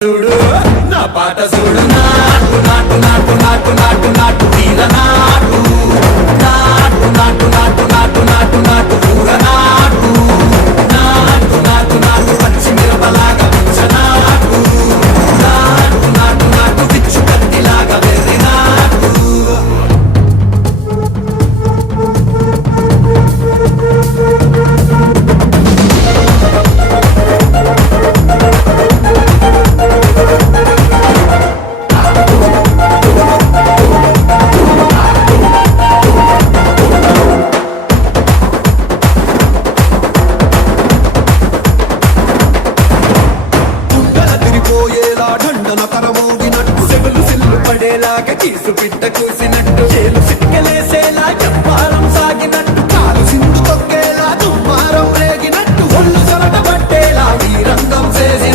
చూడు నా పాట చూడు నాటు నాటు నాటు నాటు నాటు నాటు తీర నాటు నాటు నాటు నాటు నాటు నాటు నాటు కూర నాటు నాటు నాటు నాటు పచ్చి మిరపలాగా పిచ్చ నాటు నాటు నాటు నాటు పిచ్చు కత్తిలాగా వెర్రి నాటు ढंडन करमोगिनट्टु सेगलु सिल्लु पडेलागे चीसु पिट्ट कूसी